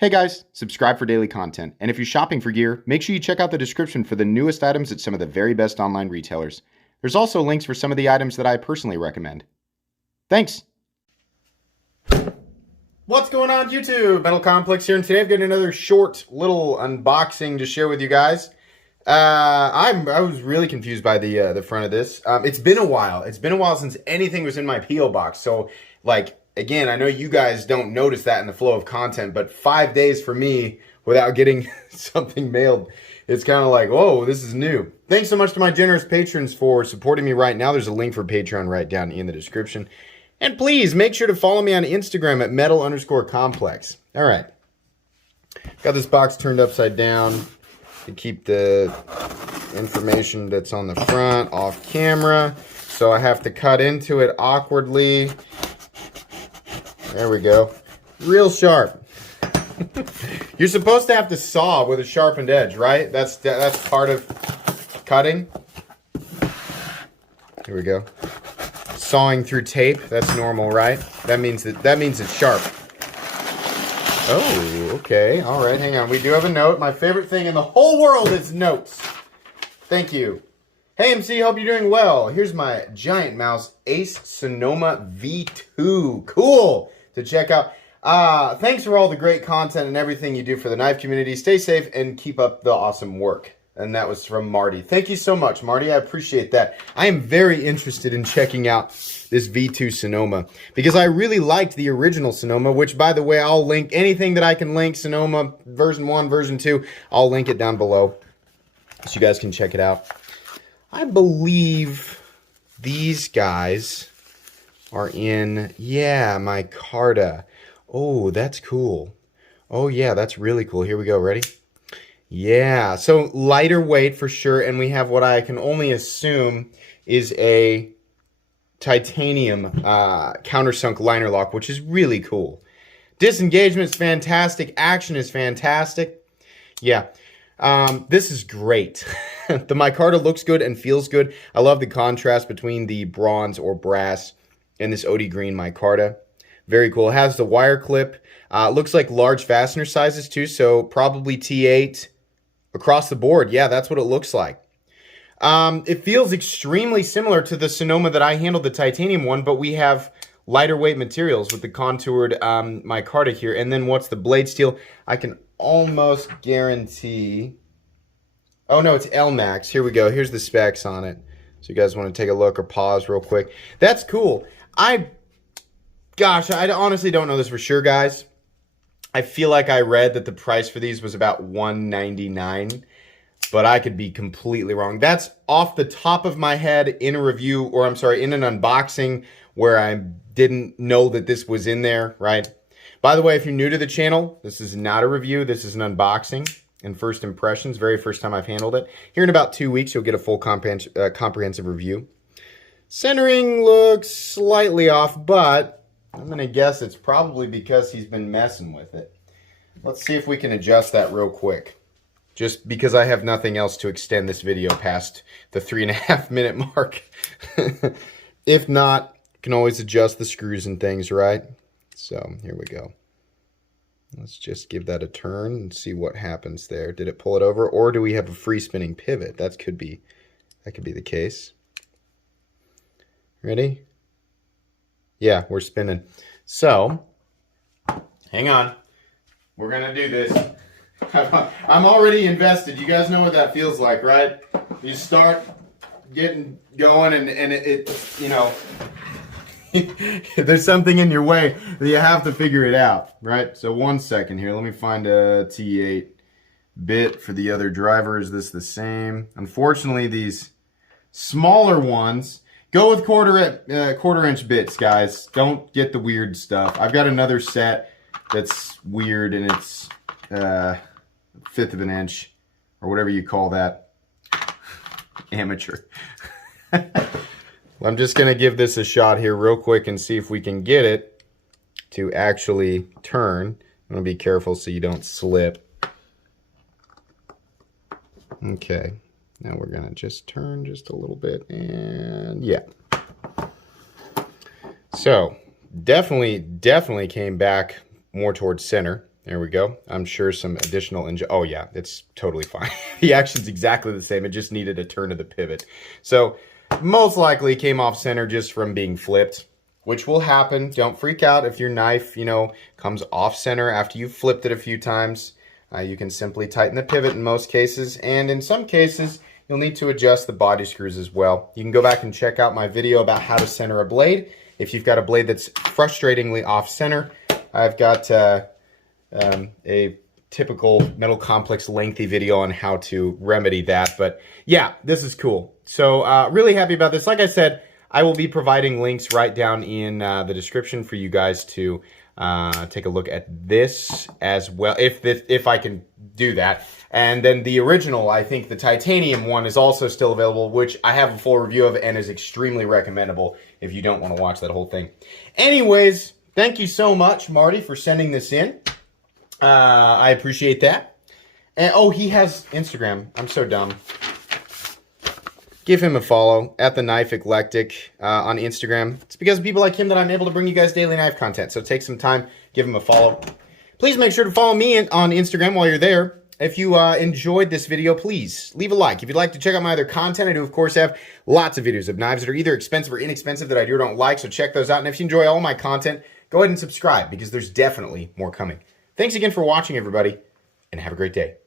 Hey guys, subscribe for daily content, and if you're shopping for gear, make sure you check out the description for the newest items at some of the very best online retailers. There's also links for some of the items that I personally recommend. Thanks! What's going on YouTube? Metal Complex here, and today I've got another short little unboxing to share with you guys. I was really confused by the front of this. It's been a while. It's been a while since anything was in my P.O. box, so again, I know you guys don't notice that in the flow of content, but 5 days for me without getting something mailed, it's kind of like, whoa, this is new. Thanks so much to my generous patrons for supporting me right now. There's a link for Patreon right down in the description. And please make sure to follow me on Instagram at metal_complex. All right. Got this box turned upside down to keep the information that's on the front off camera. So I have to cut into it awkwardly. There we go. Real sharp. You're supposed to have to saw with a sharpened edge, right? That's part of cutting. Here we go. Sawing through tape, that's normal, right? That means it's sharp. Oh, okay. All right, hang on. We do have a note. My favorite thing in the whole world is notes. Thank you. Hey MC, hope you're doing well. Here's my Giant Mouse Ace Sonoma V2. Cool to check out. Thanks for all the great content and everything you do for the knife community. Stay safe and keep up the awesome work. And that was from Marty. Thank you so much, Marty. I appreciate that. I am very interested in checking out this V2 Sonoma because I really liked the original Sonoma, which, by the way, I'll link anything that I can link. Sonoma version 1, version 2, I'll link it down below so you guys can check it out. I believe these guys are in, yeah, micarta. Oh, that's cool. Oh, yeah, that's really cool. Here we go. Ready? Yeah, so lighter weight for sure, and we have what I can only assume is a titanium countersunk liner lock, which is really cool. Disengagement is fantastic. Action is fantastic. Yeah, this is great. The micarta looks good and feels good. I love the contrast between the bronze or brass and this OD green micarta. Very cool. It has the wire clip. Looks like large fastener sizes too, so probably T8 across the board. Yeah, that's what it looks like. It feels extremely similar to the Sonoma that I handled, the titanium one, but we have lighter weight materials with the contoured micarta here. And then what's the blade steel? I can almost guarantee... Oh no, it's LMAX. Here we go. Here's the specs on it. So you guys want to take a look or pause real quick. That's cool. Gosh, I honestly don't know this for sure, guys. I feel like I read that the price for these was about $199, but I could be completely wrong. That's off the top of my head in a review, or I'm sorry, in an unboxing where I didn't know that this was in there, right? By the way, if you're new to the channel, this is not a review. This is an unboxing and first impressions. Very first time I've handled it. Here in about 2 weeks, you'll get a full comprehensive review. Centering looks slightly off, but I'm going to guess it's probably because he's been messing with it. Let's see if we can adjust that real quick. Just because I have nothing else to extend this video past the 3.5 minute mark. If not, you can always adjust the screws and things, right? So here we go. Let's just give that a turn and see what happens there. Did it pull it over, or do we have a free spinning pivot? That could be the case. Ready? Yeah, we're spinning. So, hang on. We're going to do this. I'm already invested. You guys know what that feels like, right? You start getting going and it you know, there's something in your way that you have to figure it out, right? So 1 second here. Let me find a T8 bit for the other driver. Is this the same? Unfortunately, these smaller ones... Go with quarter inch bits, guys. Don't get the weird stuff. I've got another set that's weird, and it's 1/5 of an inch, or whatever you call that. Amateur. I'm just going to give this a shot here real quick and see if we can get it to actually turn. I'm going to be careful so you don't slip. Okay. Now we're going to just turn just a little bit, and yeah. So, definitely came back more towards center. There we go. I'm sure some additional oh yeah, it's totally fine. The action's exactly the same. It just needed a turn of the pivot. So most likely came off center just from being flipped, which will happen. Don't freak out if your knife, you know, comes off center after you've flipped it a few times. You can simply tighten the pivot in most cases, and in some cases, you'll need to adjust the body screws as well. You can go back and check out my video about how to center a blade. If you've got a blade that's frustratingly off center, I've got a typical Metal Complex lengthy video on how to remedy that. But yeah, this is cool. So really happy about this. Like I said, I will be providing links right down in the description for you guys to take a look at this as well, if I can do that. And then the original, I think the titanium one is also still available, which I have a full review of and is extremely recommendable if you don't want to watch that whole thing. Anyways, thank you so much, Marty, for sending this in. I appreciate that. And oh, he has Instagram. I'm so dumb. Give him a follow at The Knife Eclectic on Instagram. It's because of people like him that I'm able to bring you guys daily knife content. So take some time, give him a follow. Please make sure to follow me on Instagram while you're there. If you enjoyed this video, please leave a like. If you'd like to check out my other content, I do, of course, have lots of videos of knives that are either expensive or inexpensive that I do or don't like, so check those out. And if you enjoy all my content, go ahead and subscribe because there's definitely more coming. Thanks again for watching, everybody, and have a great day.